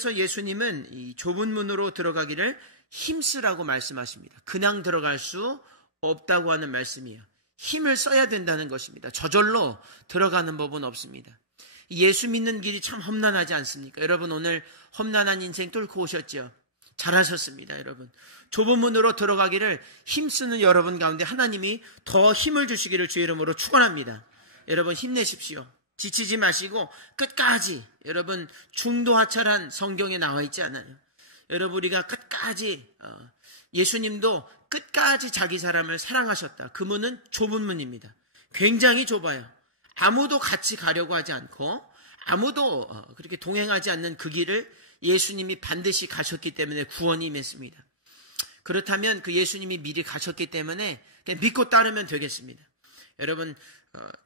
그래서 예수님은 이 좁은 문으로 들어가기를 힘쓰라고 말씀하십니다. 그냥 들어갈 수 없다고 하는 말씀이에요. 힘을 써야 된다는 것입니다. 저절로 들어가는 법은 없습니다. 예수 믿는 길이 참 험난하지 않습니까? 여러분 오늘 험난한 인생 뚫고 오셨죠? 잘하셨습니다. 여러분 좁은 문으로 들어가기를 힘쓰는 여러분 가운데 하나님이 더 힘을 주시기를 주의 이름으로 축원합니다. 여러분 힘내십시오. 지치지 마시고 끝까지, 여러분 중도하철한 성경에 나와 있지 않아요? 여러분 우리가 끝까지 예수님도 끝까지 자기 사람을 사랑하셨다. 그 문은 좁은 문입니다. 굉장히 좁아요. 아무도 같이 가려고 하지 않고 아무도 그렇게 동행하지 않는 그 길을 예수님이 반드시 가셨기 때문에 구원이 임했습니다. 그렇다면 그 예수님이 미리 가셨기 때문에 그냥 믿고 따르면 되겠습니다. 여러분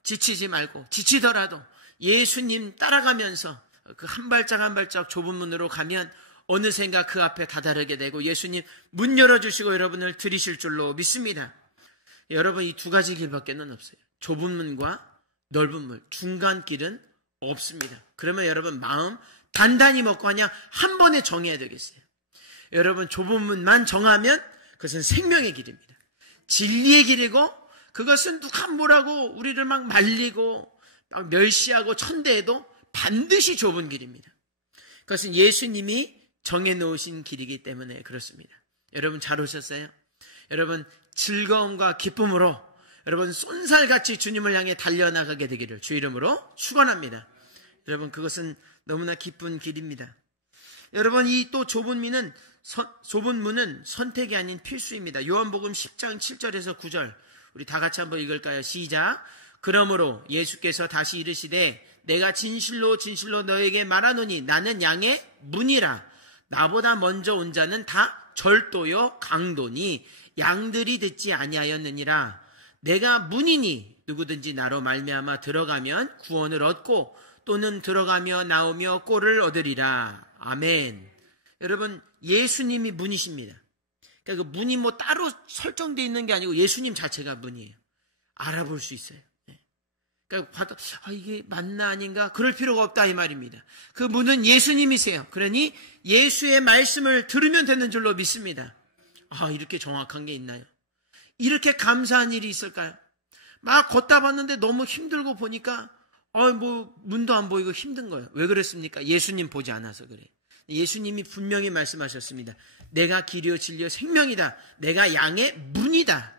지치지 말고, 지치더라도 예수님 따라가면서 그 한 발짝 한 발짝 좁은 문으로 가면 어느샌가 그 앞에 다다르게 되고 예수님 문 열어주시고 여러분을 들이실 줄로 믿습니다. 여러분 이 두 가지 길밖에는 없어요. 좁은 문과 넓은 문, 중간 길은 없습니다. 그러면 여러분 마음 단단히 먹고 하냐 한 번에 정해야 되겠어요. 여러분 좁은 문만 정하면 그것은 생명의 길입니다. 진리의 길이고, 그것은 누가 뭐라고 우리를 막 말리고 막 멸시하고 천대해도 반드시 좁은 길입니다. 그것은 예수님이 정해놓으신 길이기 때문에 그렇습니다. 여러분 잘 오셨어요? 여러분 즐거움과 기쁨으로 여러분 쏜살같이 주님을 향해 달려나가게 되기를 주 이름으로 축원합니다. 여러분 그것은 너무나 기쁜 길입니다. 여러분 이 또 좁은 문은 선택이 아닌 필수입니다. 요한복음 10장 7절에서 9절 우리 다 같이 한번 읽을까요? 시작. 그러므로 예수께서 다시 이르시되 내가 진실로 진실로 너에게 말하노니 나는 양의 문이라. 나보다 먼저 온 자는 다 절도요 강도니 양들이 듣지 아니하였느니라. 내가 문이니 누구든지 나로 말미암아 들어가면 구원을 얻고 또는 들어가며 나오며 꼴을 얻으리라. 아멘. 여러분 예수님이 문이십니다. 그러니까 그 문이 뭐 따로 설정되어 있는 게 아니고 예수님 자체가 문이에요. 알아볼 수 있어요. 그러니까 봐도 이게 맞나 아닌가 그럴 필요가 없다 이 말입니다. 그 문은 예수님이세요. 그러니 예수의 말씀을 들으면 되는 줄로 믿습니다. 이렇게 정확한 게 있나요? 이렇게 감사한 일이 있을까요? 막 걷다 봤는데 너무 힘들고 보니까 뭐 문도 안 보이고 힘든 거예요. 왜 그랬습니까? 예수님 보지 않아서 그래요. 예수님이 분명히 말씀하셨습니다. 내가 길이요 진리요 생명이다. 내가 양의 문이다.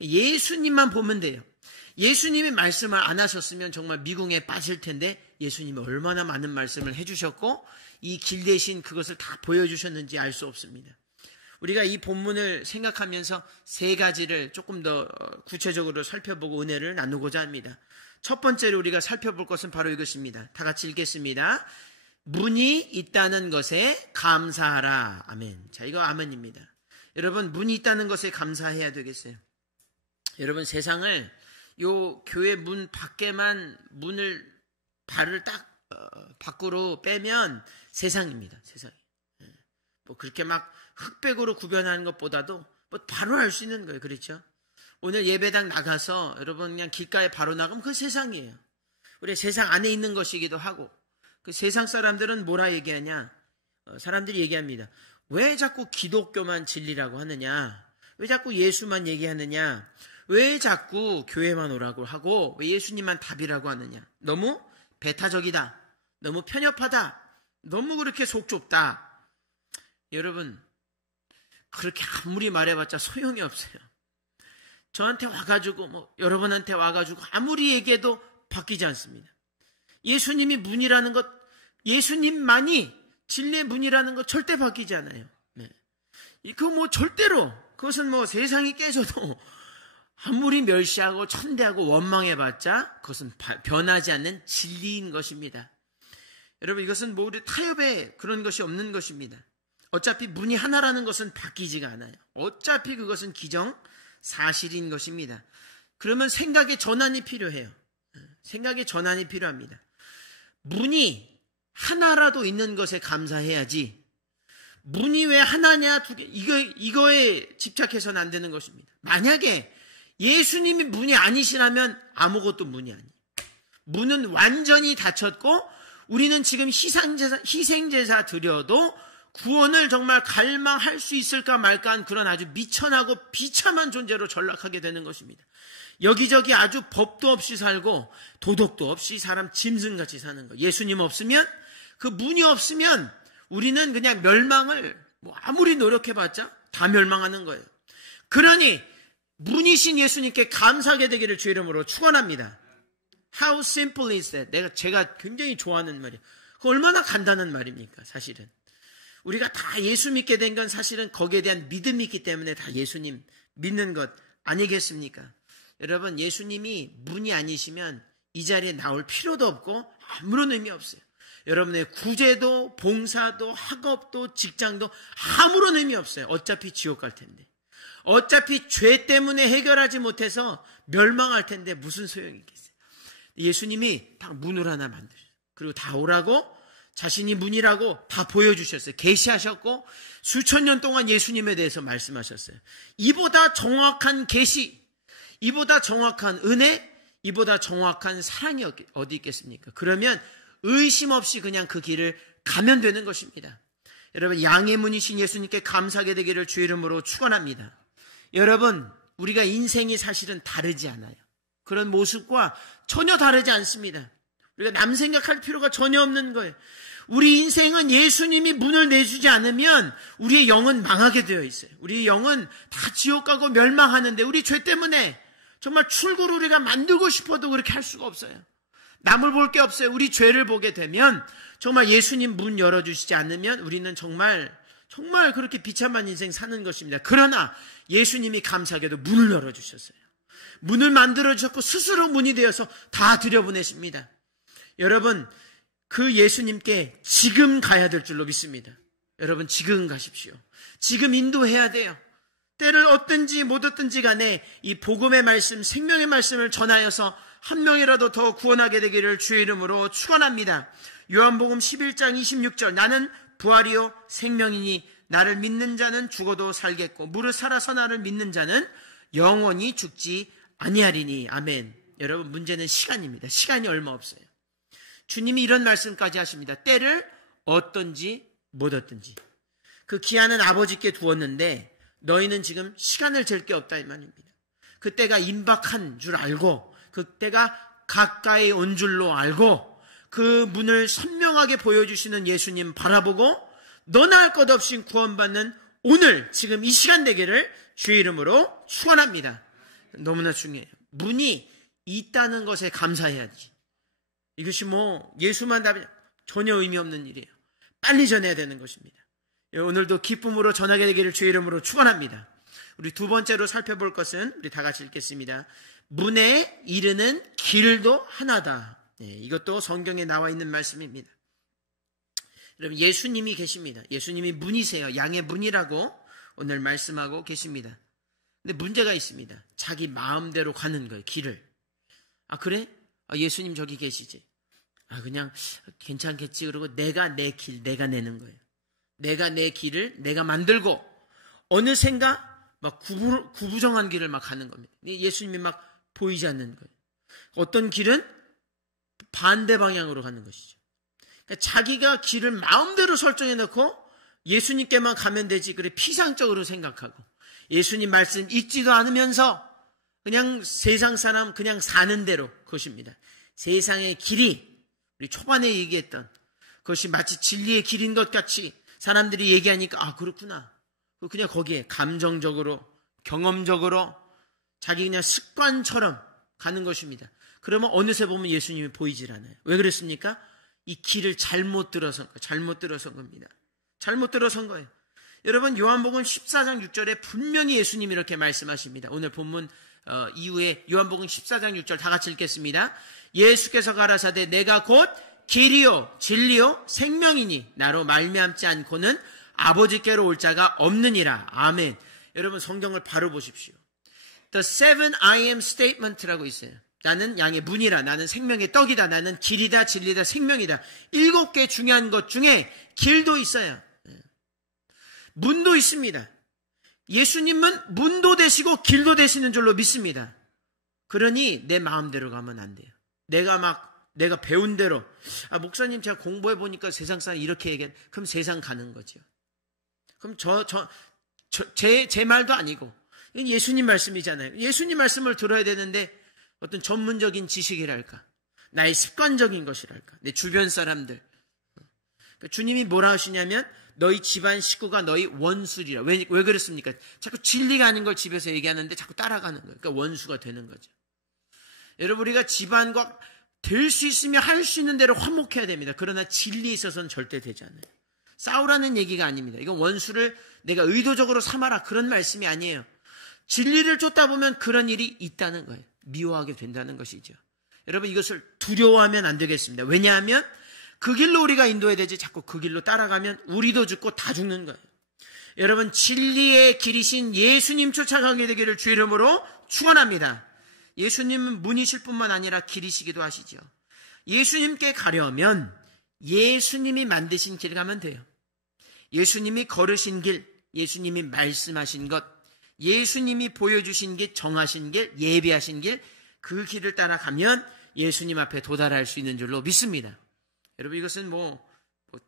예수님만 보면 돼요. 예수님이 말씀을 안 하셨으면 정말 미궁에 빠질 텐데 예수님이 얼마나 많은 말씀을 해주셨고 이 길 대신 그것을 다 보여주셨는지 알 수 없습니다. 우리가 이 본문을 생각하면서 세 가지를 조금 더 구체적으로 살펴보고 은혜를 나누고자 합니다. 첫 번째로 우리가 살펴볼 것은 바로 이것입니다. 다 같이 읽겠습니다. 문이 있다는 것에 감사하라. 아멘. 자, 이거 아멘입니다. 여러분 문이 있다는 것에 감사해야 되겠어요. 여러분 세상을 요 교회 문 밖에만 발을 딱 밖으로 빼면 세상입니다. 세상이. 뭐 그렇게 막 흑백으로 구별하는 것보다도 뭐 바로 알 수 있는 거예요. 그렇죠? 오늘 예배당 나가서 여러분 그냥 길가에 바로 나가면 그 세상이에요. 우리 세상 안에 있는 것이기도 하고 그 세상 사람들은 뭐라 얘기하냐? 사람들이 얘기합니다. 왜 자꾸 기독교만 진리라고 하느냐? 왜 자꾸 예수만 얘기하느냐? 왜 자꾸 교회만 오라고 하고 왜 예수님만 답이라고 하느냐? 너무 배타적이다. 너무 편협하다. 너무 그렇게 속 좁다. 여러분 그렇게 아무리 말해봤자 소용이 없어요. 저한테 와가지고 여러분한테 와가지고 아무리 얘기해도 바뀌지 않습니다. 예수님이 문이라는 것, 예수님만이 진리의 문이라는 것 절대 바뀌지 않아요. 네. 그거 절대로 그것은 세상이 깨져도 아무리 멸시하고 천대하고 원망해봤자 그것은 변하지 않는 진리인 것입니다. 여러분 이것은 우리 타협에 그런 것이 없는 것입니다. 어차피 문이 하나라는 것은 바뀌지가 않아요. 어차피 그것은 기정사실인 것입니다. 그러면 생각의 전환이 필요해요. 생각의 전환이 필요합니다. 문이 하나라도 있는 것에 감사해야지 문이 왜 하나냐 두 개 이거에 집착해서는 안 되는 것입니다. 만약에 예수님이 문이 아니시라면 아무것도 문이 아니에요. 문은 완전히 닫혔고 우리는 지금 희생제사 드려도 구원을 정말 갈망할 수 있을까 말까한 그런 아주 미천하고 비참한 존재로 전락하게 되는 것입니다. 여기저기 아주 법도 없이 살고 도덕도 없이 사람 짐승같이 사는 거. 예수님 없으면, 그 문이 없으면 우리는 그냥 멸망을 아무리 노력해봤자 다 멸망하는 거예요. 그러니 문이신 예수님께 감사하게 되기를 주 이름으로 축원합니다. How simple is that? 제가 굉장히 좋아하는 말이에요. 얼마나 간단한 말입니까, 사실은. 우리가 다 예수 믿게 된 건 사실은 거기에 대한 믿음이 있기 때문에 다 예수님 믿는 것 아니겠습니까? 여러분, 예수님이 문이 아니시면 이 자리에 나올 필요도 없고 아무런 의미 없어요. 여러분의 구제도 봉사도 학업도 직장도 아무런 의미 없어요. 어차피 지옥 갈 텐데. 어차피 죄 때문에 해결하지 못해서 멸망할 텐데 무슨 소용이 있겠어요. 예수님이 딱 문을 하나 만드셨어요. 그리고 다 오라고 자신이 문이라고 다 보여주셨어요. 계시하셨고 수천 년 동안 예수님에 대해서 말씀하셨어요. 이보다 정확한 계시, 이보다 정확한 은혜, 이보다 정확한 사랑이 어디 있겠습니까? 그러면 의심 없이 그냥 그 길을 가면 되는 것입니다. 여러분, 양의 문이신 예수님께 감사하게 되기를 주 이름으로 축원합니다. 여러분, 우리가 인생이 사실은 다르지 않아요. 그런 모습과 전혀 다르지 않습니다. 우리가 남 생각할 필요가 전혀 없는 거예요. 우리 인생은 예수님이 문을 내주지 않으면 우리의 영은 망하게 되어 있어요. 우리의 영은 다 지옥 가고 멸망하는데 우리 죄 때문에 정말 출구를 우리가 만들고 싶어도 그렇게 할 수가 없어요. 남을 볼 게 없어요. 우리 죄를 보게 되면 정말 예수님 문 열어주시지 않으면 우리는 정말 그렇게 비참한 인생 사는 것입니다. 그러나 예수님이 감사하게도 문을 열어주셨어요. 문을 만들어주셨고 스스로 문이 되어서 다 들여보내십니다. 여러분, 그 예수님께 지금 가야 될 줄로 믿습니다. 여러분, 지금 가십시오. 지금 인도해야 돼요. 때를 얻든지 못 얻든지 간에 이 복음의 말씀, 생명의 말씀을 전하여서 한 명이라도 더 구원하게 되기를 주의 이름으로 축원합니다. 요한복음 11장 26절, 나는 부활이요 생명이니 나를 믿는 자는 죽어도 살겠고 무릇 살아서 나를 믿는 자는 영원히 죽지 아니하리니. 아멘. 여러분, 문제는 시간입니다. 시간이 얼마 없어요. 주님이 이런 말씀까지 하십니다. 때를 얻든지 못 얻든지. 그 기한은 아버지께 두었는데 너희는 지금 시간을 잴 게 없다 이 말입니다. 그때가 임박한 줄 알고 그때가 가까이 온 줄로 알고 그 문을 선명하게 보여주시는 예수님 바라보고 너나 할 것 없이 구원받는 오늘 지금 이 시간 되기를 주의 이름으로 축원합니다. 너무나 중요해요. 문이 있다는 것에 감사해야지. 이것이 예수만 답이 전혀 의미 없는 일이에요. 빨리 전해야 되는 것입니다. 오늘도 기쁨으로 전하게 되기를 주의 이름으로 축원합니다. 우리 두 번째로 살펴볼 것은 우리 다 같이 읽겠습니다. 문에 이르는 길도 하나다. 이것도 성경에 나와 있는 말씀입니다. 여러분, 예수님이 계십니다. 예수님이 문이세요. 양의 문이라고 오늘 말씀하고 계십니다. 근데 문제가 있습니다. 자기 마음대로 가는 거예요. 길을. 아, 그래? 예수님 저기 계시지. 그냥 괜찮겠지. 그러고 내가 내 길 내가 내는 거예요. 내가 내 길을 내가 만들고 어느샌가 막 구부정한 길을 막 가는 겁니다. 예수님이 막 보이지 않는 거예요. 어떤 길은 반대 방향으로 가는 것이죠. 그러니까 자기가 길을 마음대로 설정해 놓고 예수님께만 가면 되지. 그래 피상적으로 생각하고 예수님 말씀 읽지도 않으면서 그냥 세상 사람 그냥 사는 대로 그것입니다. 세상의 길이 우리 초반에 얘기했던 그것이 마치 진리의 길인 것 같이 사람들이 얘기하니까 그렇구나. 그냥 거기에 감정적으로 경험적으로 자기 그냥 습관처럼 가는 것입니다. 그러면 어느새 보면 예수님이 보이질 않아요. 왜 그랬습니까? 이 길을 잘못 들어선 겁니다. 잘못 들어선 거예요. 여러분, 요한복음 14장 6절에 분명히 예수님이 이렇게 말씀하십니다. 오늘 본문 이후에 요한복음 14장 6절 다 같이 읽겠습니다. 예수께서 가라사대 내가 곧 길이요 진리요 생명이니 나로 말미암지 않고는 아버지께로 올 자가 없느니라. 아멘. 여러분, 성경을 바로 보십시오. The seven I am statement라고 있어요. 나는 양의 문이라, 나는 생명의 떡이다, 나는 길이다, 진리다, 생명이다. 7개 중요한 것 중에 길도 있어요. 문도 있습니다. 예수님은 문도 되시고 길도 되시는 줄로 믿습니다. 그러니 내 마음대로 가면 안 돼요. 내가 막 내가 배운 대로, 목사님 제가 공부해 보니까 세상 사람 이렇게 얘기해. 그럼 세상 가는 거죠. 그럼 제 말도 아니고, 이건 예수님 말씀이잖아요. 예수님 말씀을 들어야 되는데, 어떤 전문적인 지식이랄까, 나의 습관적인 것이랄까, 내 주변 사람들. 그러니까 주님이 뭐라 하시냐면, 너희 집안 식구가 너희 원수리라. 왜 그렇습니까? 자꾸 진리가 아닌 걸 집에서 얘기하는데 자꾸 따라가는 거예요. 그러니까 원수가 되는 거죠. 여러분, 우리가 집안과 될 수 있으면 할 수 있는 대로 화목해야 됩니다. 그러나 진리에 있어서는 절대 되지 않아요. 싸우라는 얘기가 아닙니다. 이건 원수를 내가 의도적으로 삼아라, 그런 말씀이 아니에요. 진리를 쫓다 보면 그런 일이 있다는 거예요. 미워하게 된다는 것이죠. 여러분, 이것을 두려워하면 안 되겠습니다. 왜냐하면 그 길로 우리가 인도해야 되지, 자꾸 그 길로 따라가면 우리도 죽고 다 죽는 거예요. 여러분, 진리의 길이신 예수님 쫓아가게 되기를 주 이름으로 축원합니다. 예수님은 문이실 뿐만 아니라 길이시기도 하시죠. 예수님께 가려면 예수님이 만드신 길 가면 돼요. 예수님이 걸으신 길, 예수님이 말씀하신 것, 예수님이 보여주신 길, 정하신 길, 예비하신 길, 그 길을 따라가면 예수님 앞에 도달할 수 있는 줄로 믿습니다. 여러분, 이것은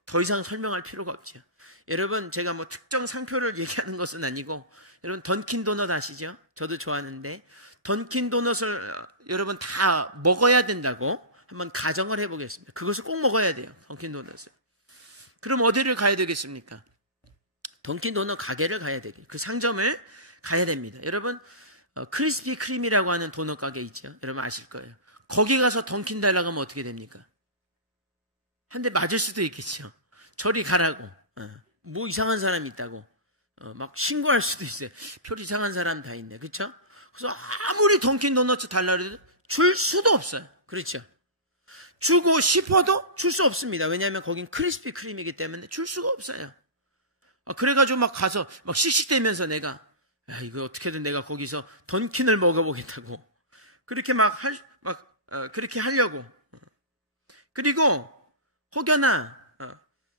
더 이상 설명할 필요가 없죠. 여러분, 제가 특정 상표를 얘기하는 것은 아니고, 여러분, 던킨 도넛 아시죠? 저도 좋아하는데, 던킨 도넛을 여러분 다 먹어야 된다고 한번 가정을 해보겠습니다. 그것을 꼭 먹어야 돼요. 던킨 도넛을. 그럼 어디를 가야 되겠습니까? 던킨 도넛 가게를 가야 되겠죠. 그 상점을 가야 됩니다. 여러분, 크리스피 크림이라고 하는 도넛 가게 있죠? 여러분 아실 거예요. 거기 가서 던킨 달라고 하면 어떻게 됩니까? 한 대 맞을 수도 있겠죠. 저리 가라고. 뭐 이상한 사람이 있다고. 막 신고할 수도 있어요. 별 이상한 사람 다 있네. 그렇죠? 그래서 아무리 던킨 도넛 달라고 해도 줄 수도 없어요. 그렇죠? 주고 싶어도 줄 수 없습니다. 왜냐하면 거긴 크리스피 크림이기 때문에 줄 수가 없어요. 그래가지고 막 가서 막 씩씩대면서 내가, 이거 어떻게든 내가 거기서 던킨을 먹어보겠다고. 그렇게 그렇게 하려고. 그리고 혹여나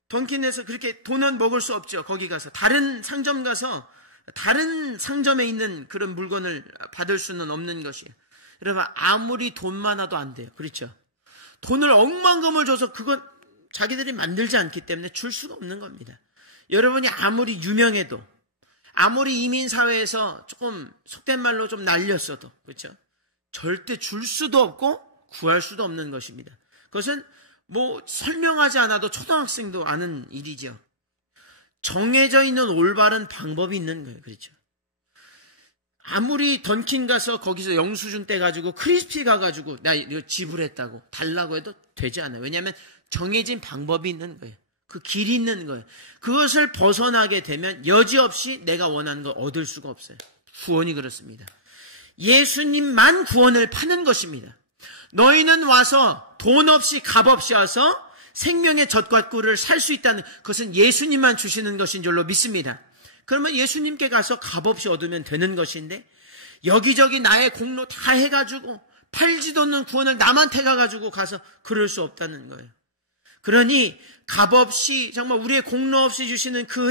던킨에서 그렇게 도넛 먹을 수 없죠. 거기 가서 다른 상점 가서 다른 상점에 있는 그런 물건을 받을 수는 없는 것이에요. 여러분, 아무리 돈 많아도 안 돼요. 그렇죠? 돈을 억만금을 줘서 그건 자기들이 만들지 않기 때문에 줄 수가 없는 겁니다. 여러분이 아무리 유명해도, 아무리 이민사회에서 조금 속된 말로 좀 날렸어도, 그렇죠? 절대 줄 수도 없고 구할 수도 없는 것입니다. 그것은 설명하지 않아도 초등학생도 아는 일이죠. 정해져 있는 올바른 방법이 있는 거예요. 그렇죠? 아무리 던킨 가서 거기서 영수증 떼가지고 크리스피 가가지고 나 이거 지불했다고 달라고 해도 되지 않아요. 왜냐하면 정해진 방법이 있는 거예요. 그 길이 있는 거예요. 그것을 벗어나게 되면 여지없이 내가 원하는 걸 얻을 수가 없어요. 구원이 그렇습니다. 예수님만 구원을 파는 것입니다. 너희는 와서 돈 없이 값 없이 와서 생명의 젖과 꿀을 살 수 있다는 것은 예수님만 주시는 것인 줄로 믿습니다. 그러면 예수님께 가서 값없이 얻으면 되는 것인데, 여기저기 나의 공로 다 해가지고 팔지도 않는 구원을 남한테 가가지고 가서 그럴 수 없다는 거예요. 그러니 값없이 정말 우리의 공로 없이 주시는 그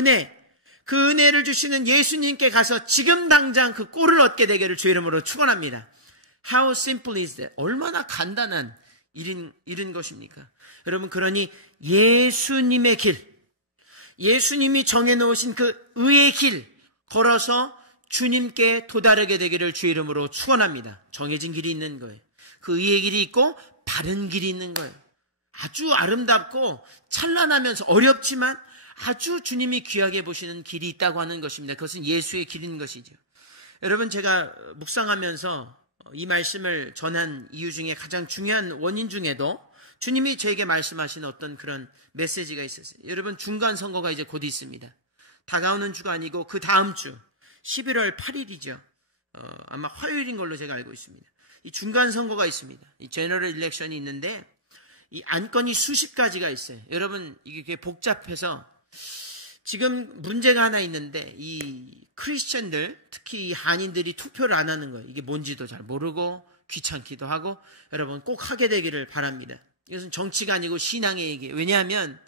은혜를 주시는 예수님께 가서 지금 당장 그 꿀을 얻게 되기를 주 이름으로 축원합니다. How simple is that? 얼마나 간단한 일인 것입니까? 여러분, 그러니 예수님의 길, 예수님이 정해놓으신 그 의의 길 걸어서 주님께 도달하게 되기를 주 이름으로 축원합니다. 정해진 길이 있는 거예요. 그 의의 길이 있고 바른 길이 있는 거예요. 아주 아름답고 찬란하면서 어렵지만 아주 주님이 귀하게 보시는 길이 있다고 하는 것입니다. 그것은 예수의 길인 것이죠. 여러분, 제가 묵상하면서 이 말씀을 전한 이유 중에 가장 중요한 원인 중에도 주님이 저에게 말씀하신 어떤 그런 메시지가 있었어요. 여러분, 중간 선거가 이제 곧 있습니다. 다가오는 주가 아니고 그 다음 주 11월 8일이죠. 아마 화요일인 걸로 제가 알고 있습니다. 이 중간 선거가 있습니다. 이 제너럴 일렉션이 있는데 이 안건이 수십 가지가 있어요. 여러분, 이게 복잡해서 지금 문제가 하나 있는데 이 크리스천들, 특히 이 한인들이 투표를 안 하는 거예요. 이게 뭔지도 잘 모르고 귀찮기도 하고, 여러분 꼭 하게 되기를 바랍니다. 이것은 정치가 아니고 신앙의 얘기예요. 왜냐하면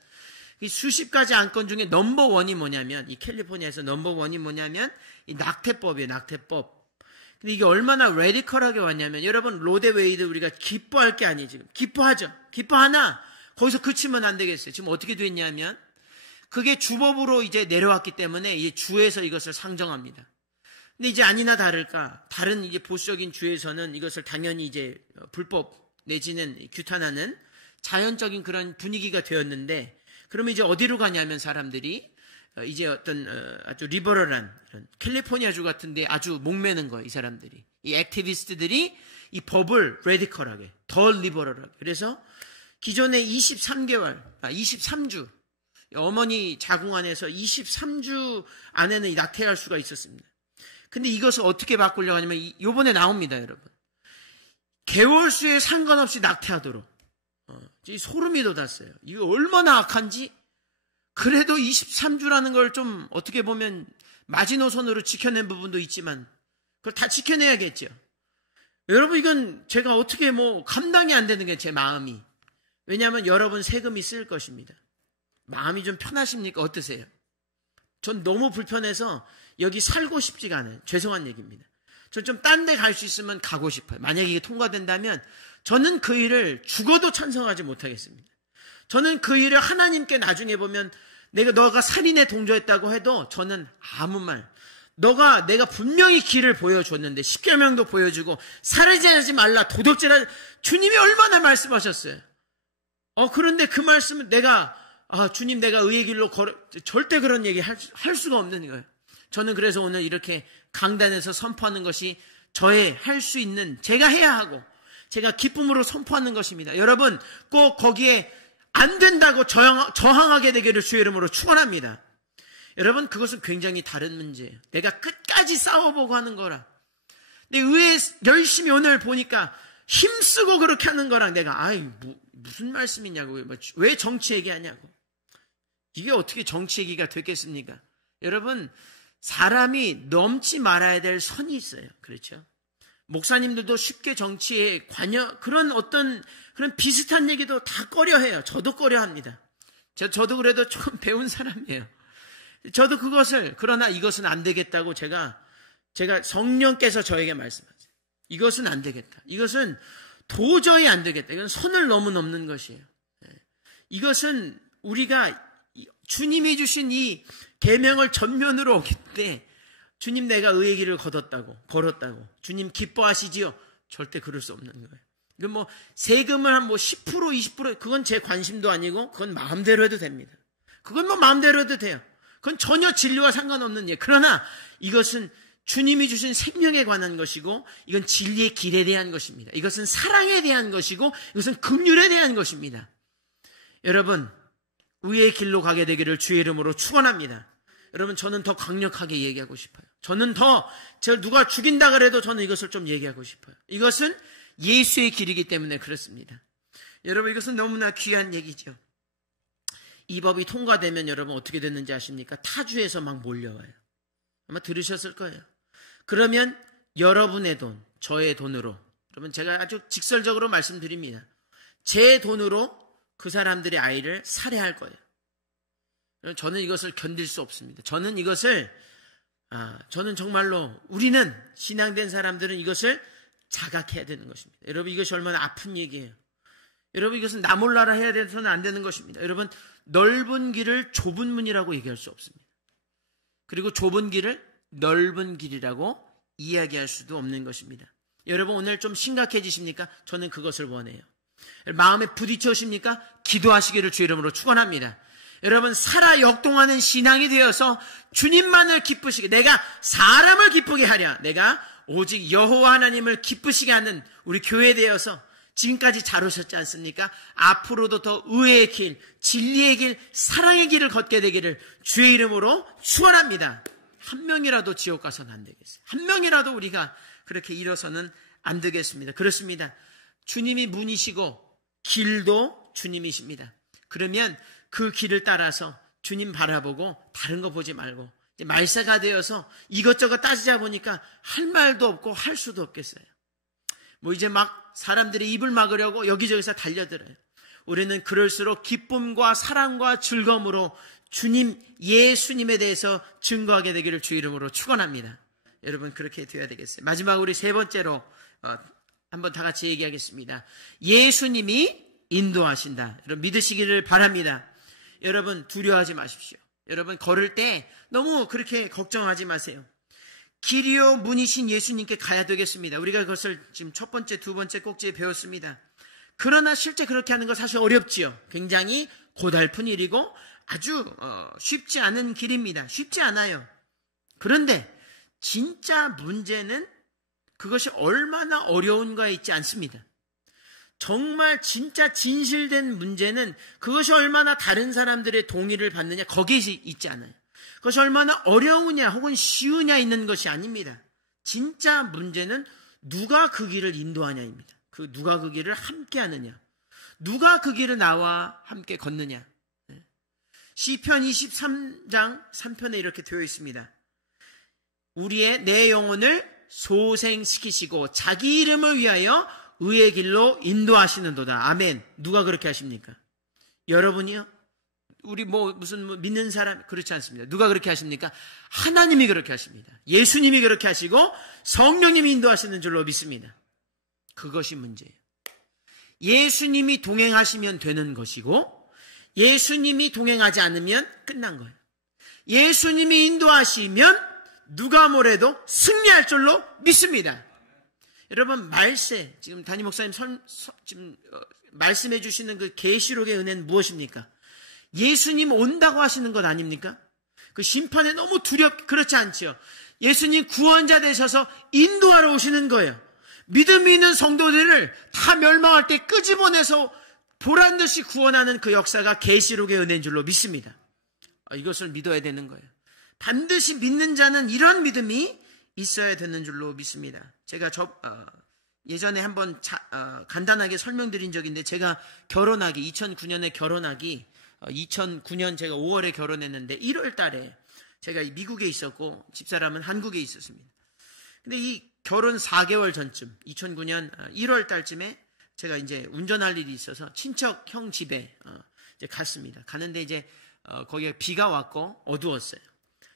이 수십 가지 안건 중에 넘버원이 뭐냐면, 이 캘리포니아에서 넘버원이 뭐냐면 이 낙태법이에요. 낙태법. 근데 이게 얼마나 레디컬하게 왔냐면, 여러분, 로데 웨이드 우리가 기뻐할 게 아니에요, 지금. 기뻐하죠. 기뻐하나, 거기서 그치면 안 되겠어요. 지금 어떻게 됐냐면, 그게 주법으로 이제 내려왔기 때문에, 이제 주에서 이것을 상정합니다. 근데 이제 아니나 다를까, 다른 이제 보수적인 주에서는 이것을 당연히 이제 불법 내지는 규탄하는 자연적인 그런 분위기가 되었는데, 그러면 이제 어디로 가냐면 사람들이, 이제 어떤 아주 리버럴한 캘리포니아주 같은데 아주 목매는 거예요. 이 사람들이, 이 액티비스트들이 이 법을 레디컬하게, 더 리버럴하게. 그래서 기존에 23주 어머니 자궁 안에서 23주 안에는 낙태할 수가 있었습니다. 근데 이것을 어떻게 바꾸려고 하냐면, 요번에 나옵니다, 여러분. 개월수에 상관없이 낙태하도록. 소름이 돋았어요. 이거 얼마나 악한지. 그래도 23주라는 걸 좀 어떻게 보면 마지노선으로 지켜낸 부분도 있지만 그걸 다 지켜내야겠죠. 여러분, 이건 제가 어떻게 감당이 안 되는 게 제 마음이. 왜냐하면 여러분 세금이 쓸 것입니다. 마음이 좀 편하십니까? 어떠세요? 전 너무 불편해서 여기 살고 싶지가 않아요. 죄송한 얘기입니다. 전 좀 딴 데 갈 수 있으면 가고 싶어요. 만약에 이게 통과된다면 저는 그 일을 죽어도 찬성하지 못하겠습니다. 저는 그 일을 하나님께 나중에 보면 너가 살인에 동조했다고 해도 저는 아무 말, 내가 분명히 길을 보여줬는데, 십계명도 보여주고 살인하지 말라, 도덕질하지, 주님이 얼마나 말씀하셨어요. 그런데 그 말씀은 주님 내가 의의 길로 절대 그런 얘기 할 수가 없는 거예요. 저는 그래서 오늘 이렇게 강단에서 선포하는 것이 저의 할 수 있는, 제가 해야 하고 제가 기쁨으로 선포하는 것입니다. 여러분, 꼭 거기에 안 된다고 저항하게 되기를 주의 이름으로 축원합니다. 여러분, 그것은 굉장히 다른 문제예요. 내가 끝까지 싸워보고 하는 거라. 근데 의회 열심히 오늘 보니까 힘쓰고 그렇게 하는 거랑 내가 무슨 말씀이냐고, 왜 정치 얘기하냐고. 이게 어떻게 정치 얘기가 됐겠습니까? 여러분, 사람이 넘지 말아야 될 선이 있어요. 그렇죠? 목사님들도 쉽게 정치에 그런 어떤 그런 비슷한 얘기도 다 꺼려해요. 저도 꺼려합니다. 저도 그래도 조금 배운 사람이에요. 저도 그러나 이것은 안 되겠다고 제가 성령께서 저에게 말씀하세요. 이것은 안 되겠다. 이것은 도저히 안 되겠다. 이건 선을 너무 넘는 것이에요. 이것은 우리가 주님이 주신 이 계명을 전면으로 오기 때, 주님 내가 의의 길을 걸었다고 주님 기뻐하시지요? 절대 그럴 수 없는 거예요. 이건 세금을 한 10%, 20% 그건 제 관심도 아니고, 그건 마음대로 해도 됩니다. 그건 마음대로 해도 돼요. 그건 전혀 진리와 상관없는 일. 그러나 이것은 주님이 주신 생명에 관한 것이고, 이건 진리의 길에 대한 것입니다. 이것은 사랑에 대한 것이고, 이것은 긍휼에 대한 것입니다. 여러분, 의의 길로 가게 되기를 주의 이름으로 축원합니다. 여러분, 저는 더 강력하게 얘기하고 싶어요. 저는 누가 죽인다 그래도 저는 이것을 좀 얘기하고 싶어요. 이것은 예수의 길이기 때문에 그렇습니다. 여러분, 이것은 너무나 귀한 얘기죠. 이 법이 통과되면 여러분 어떻게 됐는지 아십니까? 타주에서 막 몰려와요. 아마 들으셨을 거예요. 그러면 여러분의 돈, 저의 돈으로, 여러분 제가 아주 직설적으로 말씀드립니다. 제 돈으로 그 사람들의 아이를 살해할 거예요. 저는 이것을 견딜 수 없습니다. 저는 정말로 우리는 신앙된 사람들은 이것을 자각해야 되는 것입니다. 여러분, 이것이 얼마나 아픈 얘기예요. 여러분, 이것은 나 몰라라 해야 돼서는 안 되는 것입니다. 여러분, 넓은 길을 좁은 문이라고 얘기할 수 없습니다. 그리고 좁은 길을 넓은 길이라고 이야기할 수도 없는 것입니다. 여러분, 오늘 좀 심각해지십니까? 저는 그것을 원해요. 마음에 부딪혀오십니까? 기도하시기를 주의 이름으로 축원합니다. 여러분, 살아 역동하는 신앙이 되어서 주님만을 기쁘시게, 내가 사람을 기쁘게 하랴, 내가 오직 여호와 하나님을 기쁘시게 하는 우리 교회 되어서 지금까지 잘 오셨지 않습니까? 앞으로도 더 의의 길, 진리의 길, 사랑의 길을 걷게 되기를 주의 이름으로 축원합니다. 한 명이라도 지옥 가서는 안 되겠어요. 한 명이라도 우리가 그렇게 일어서는 안 되겠습니다. 그렇습니다. 주님이 문이시고 길도 주님이십니다. 그러면 그 길을 따라서 주님 바라보고 다른 거 보지 말고, 이제 말세가 되어서 이것저것 따지자 보니까 할 말도 없고 할 수도 없겠어요. 이제 막 사람들이 입을 막으려고 여기저기서 달려들어요. 우리는 그럴수록 기쁨과 사랑과 즐거움으로 주님, 예수님에 대해서 증거하게 되기를 주 이름으로 축원합니다. 여러분 그렇게 되어야 되겠어요. 마지막 우리 세 번째로 한번 다 같이 얘기하겠습니다. 예수님이 인도하신다. 여러분 믿으시기를 바랍니다. 여러분 두려워하지 마십시오. 여러분 걸을 때 너무 그렇게 걱정하지 마세요. 길이요 문이신 예수님께 가야 되겠습니다. 우리가 그것을 지금 첫 번째, 두 번째 꼭지에 배웠습니다. 그러나 실제 그렇게 하는 건 사실 어렵지요. 굉장히 고달픈 일이고 아주 쉽지 않은 길입니다. 쉽지 않아요. 그런데 진짜 문제는 그것이 얼마나 어려운가에 있지 않습니다. 정말 진짜 진실된 문제는 그것이 얼마나 다른 사람들의 동의를 받느냐 거기에 있지 않아요. 그것이 얼마나 어려우냐 혹은 쉬우냐 있는 것이 아닙니다. 진짜 문제는 누가 그 길을 인도하냐입니다. 누가 그 길을 함께 하느냐, 누가 그 길을 나와 함께 걷느냐. 시편 23장 3편에 이렇게 되어 있습니다. 우리의 내 영혼을 소생시키시고 자기 이름을 위하여 의의 길로 인도하시는도다. 아멘. 누가 그렇게 하십니까? 여러분이요? 우리 무슨 믿는 사람 그렇지 않습니다. 누가 그렇게 하십니까? 하나님이 그렇게 하십니다. 예수님이 그렇게 하시고 성령님이 인도하시는 줄로 믿습니다. 그것이 문제예요. 예수님이 동행하시면 되는 것이고 예수님이 동행하지 않으면 끝난 거예요. 예수님이 인도하시면 누가 뭐래도 승리할 줄로 믿습니다. 여러분 말세 지금 담임 목사님 지금 말씀해 주시는 그 계시록의 은혜는 무엇입니까? 예수님 온다고 하시는 것 아닙니까? 그 심판에 너무 그렇지 않지요. 예수님 구원자 되셔서 인도하러 오시는 거예요. 믿음이 있는 성도들을 다 멸망할 때 끄집어내서 보란듯이 구원하는 그 역사가 계시록의 은혜인 줄로 믿습니다. 이것을 믿어야 되는 거예요. 반드시 믿는 자는 이런 믿음이 있어야 되는 줄로 믿습니다. 제가 예전에 한번 간단하게 설명드린 적이 있는데 제가 2009년에 결혼하기 2009년 제가 5월에 결혼했는데 1월 달에 제가 미국에 있었고 집사람은 한국에 있었습니다. 근데 이 결혼 4개월 전쯤 2009년 1월 달쯤에 제가 이제 운전할 일이 있어서 친척 형 집에 이제 갔습니다. 가는데 이제 거기에 비가 왔고 어두웠어요.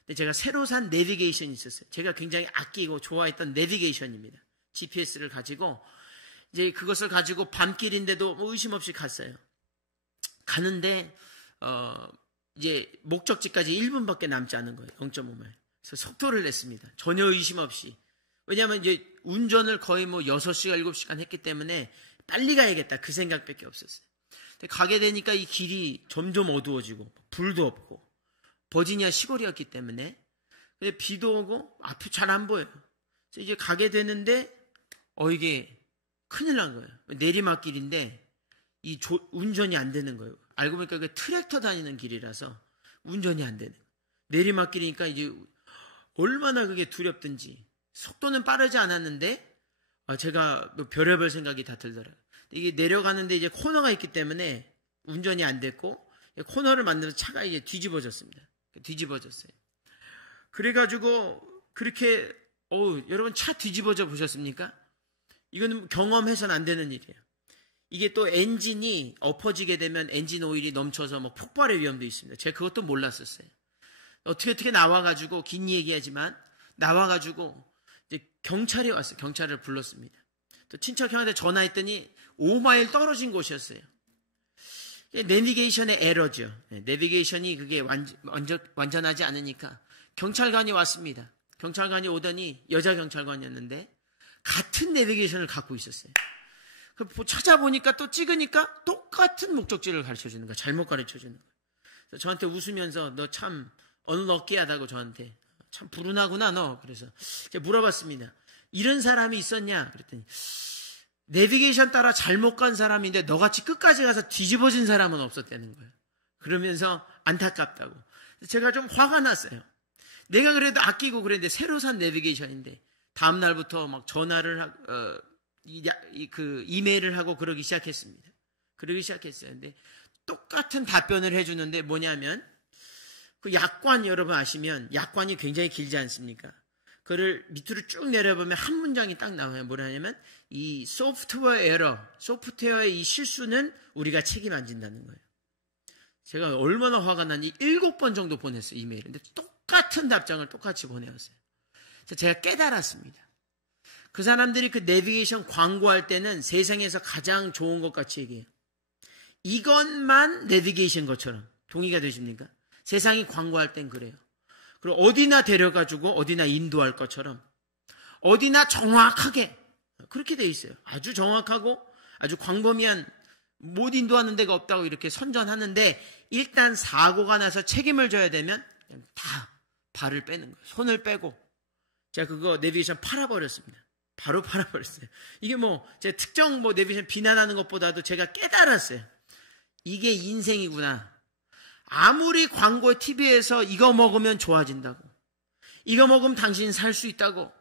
근데 제가 새로 산 내비게이션이 있었어요. 제가 굉장히 아끼고 좋아했던 내비게이션입니다. GPS를 가지고 이제 그것을 가지고 밤길인데도 의심 없이 갔어요. 가는데 이제 목적지까지 1분밖에 남지 않은 거예요. 0.5마일. 그래서 속도를 냈습니다. 전혀 의심 없이. 왜냐하면 이제 운전을 거의 6시간, 7시간 했기 때문에 빨리 가야겠다. 그 생각밖에 없었어요. 근데 가게 되니까 이 길이 점점 어두워지고 불도 없고 버지니아 시골이었기 때문에 근데 비도 오고 앞이 잘 안 보여요. 그래서 이제 가게 되는데 이게 큰일 난 거예요. 내리막길인데 운전이 안 되는 거예요. 알고 보니까 그 트랙터 다니는 길이라서 운전이 안 되는 거예요. 내리막길이니까 이제 얼마나 그게 두렵든지 속도는 빠르지 않았는데 제가 별의별 생각이 다 들더라고요. 이게 내려가는데 이제 코너가 있기 때문에 운전이 안 됐고 코너를 만들어서 차가 이제 뒤집어졌습니다. 뒤집어졌어요. 그래가지고 그렇게 여러분 차 뒤집어져 보셨습니까? 이거는 경험해서는 안 되는 일이에요. 이게 또 엔진이 엎어지게 되면 엔진 오일이 넘쳐서 폭발의 위험도 있습니다. 제가 그것도 몰랐었어요. 어떻게 나와가지고 긴 얘기하지만 나와가지고 이제 경찰이 왔어요. 경찰을 불렀습니다. 또 친척 형한테 전화했더니 5마일 떨어진 곳이었어요. 내비게이션의 에러죠. 내비게이션이 그게 완전하지 않으니까 경찰관이 왔습니다. 경찰관이 오더니 여자 경찰관이었는데 같은 내비게이션을 갖고 있었어요. 찾아보니까 또 찍으니까 똑같은 목적지를 가르쳐주는 거야. 잘못 가르쳐주는 거야. 그래서 저한테 웃으면서 너 참 언럭키하다고 저한테 참 불운하구나 너. 그래서 제가 물어봤습니다. 이런 사람이 있었냐? 그랬더니 내비게이션 따라 잘못 간 사람인데 너같이 끝까지 가서 뒤집어진 사람은 없었다는 거예요. 그러면서 안타깝다고. 제가 좀 화가 났어요. 내가 그래도 아끼고 그랬는데 새로 산 내비게이션인데 다음 날부터 막 전화를 이메일을 하고 그러기 시작했습니다. 그러기 시작했어요. 근데 똑같은 답변을 해주는데 뭐냐면 그 약관 여러분 아시면 약관이 굉장히 길지 않습니까? 그를 밑으로 쭉 내려보면 한 문장이 딱 나와요. 뭐냐면 이 소프트웨어의 이 실수는 우리가 책임 안 진다는 거예요. 제가 얼마나 화가 났니 7번 정도 보냈어요. 이메일을. 근데 똑같은 답장을 똑같이 보내왔어요. 제가 깨달았습니다. 그 사람들이 그 내비게이션 광고할 때는 세상에서 가장 좋은 것 같이 얘기해요. 이것만 내비게이션 것처럼. 동의가 되십니까? 세상이 광고할 땐 그래요. 그리고 어디나 데려가주고 어디나 인도할 것처럼 어디나 정확하게 그렇게 돼 있어요. 아주 정확하고 아주 광범위한 못 인도하는 데가 없다고 이렇게 선전하는데 일단 사고가 나서 책임을 져야 되면 그냥 다 발을 빼는 거예요. 손을 빼고 제가 그거 내비게이션 팔아버렸습니다. 바로 팔아버렸어요. 이게 제가 특정 내비게이션 비난하는 것보다도 제가 깨달았어요. 이게 인생이구나. 아무리 광고에 TV에서 이거 먹으면 좋아진다고, 이거 먹으면 당신 살 수 있다고,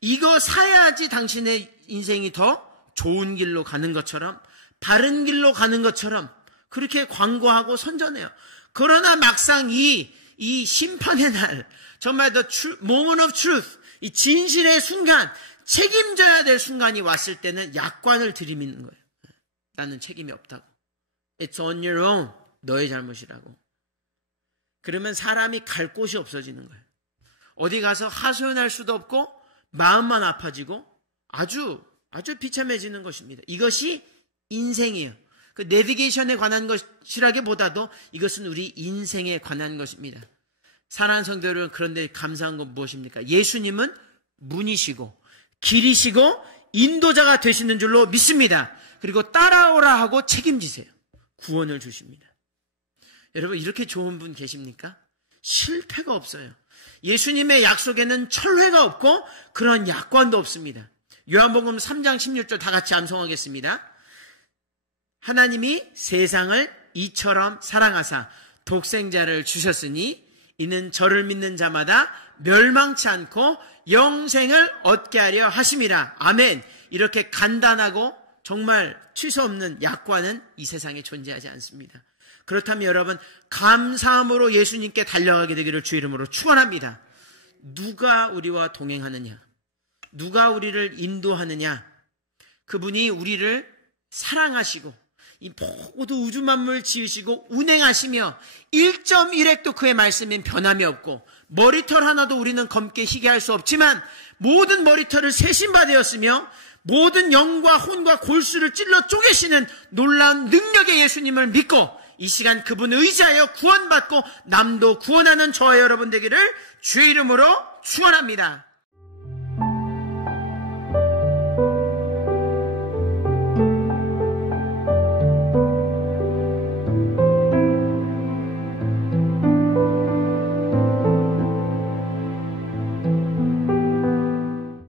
이거 사야지 당신의 인생이 더 좋은 길로 가는 것처럼, 바른 길로 가는 것처럼 그렇게 광고하고 선전해요. 그러나 막상 이 심판의 날, 정말 the moment of truth, 이 진실의 순간, 책임져야 될 순간이 왔을 때는 약관을 들이미는 거예요. 나는 책임이 없다고. It's on your own. 너의 잘못이라고. 그러면 사람이 갈 곳이 없어지는 거예요. 어디 가서 하소연할 수도 없고 마음만 아파지고 아주 비참해지는 것입니다. 이것이 인생이에요. 그 내비게이션에 관한 것이라기보다도 이것은 우리 인생에 관한 것입니다. 사랑하는 성도 여러분, 그런데 감사한 건 무엇입니까? 예수님은 문이시고 길이시고 인도자가 되시는 줄로 믿습니다. 그리고 따라오라 하고 책임지세요. 구원을 주십니다. 여러분, 이렇게 좋은 분 계십니까? 실패가 없어요. 예수님의 약속에는 철회가 없고 그런 약관도 없습니다. 요한복음 3장 16절 다 같이 암송하겠습니다. 하나님이 세상을 이처럼 사랑하사 독생자를 주셨으니 이는 저를 믿는 자마다 멸망치 않고 영생을 얻게 하려 하심이라. 아멘. 이렇게 간단하고 정말 취소 없는 약관은 이 세상에 존재하지 않습니다. 그렇다면 여러분, 감사함으로 예수님께 달려가게 되기를 주 이름으로 축원합니다. 누가 우리와 동행하느냐? 누가 우리를 인도하느냐? 그분이 우리를 사랑하시고 이 모두 우주 만물 지으시고 운행하시며 1.1핵도 그의 말씀엔 변함이 없고 머리털 하나도 우리는 검게 희게 할 수 없지만 모든 머리털을 세신받으셨으며 모든 영과 혼과 골수를 찔러 쪼개시는 놀라운 능력의 예수님을 믿고 이 시간 그분을 의지하여 구원받고 남도 구원하는 저와 여러분 되기를 주의 이름으로 축원합니다.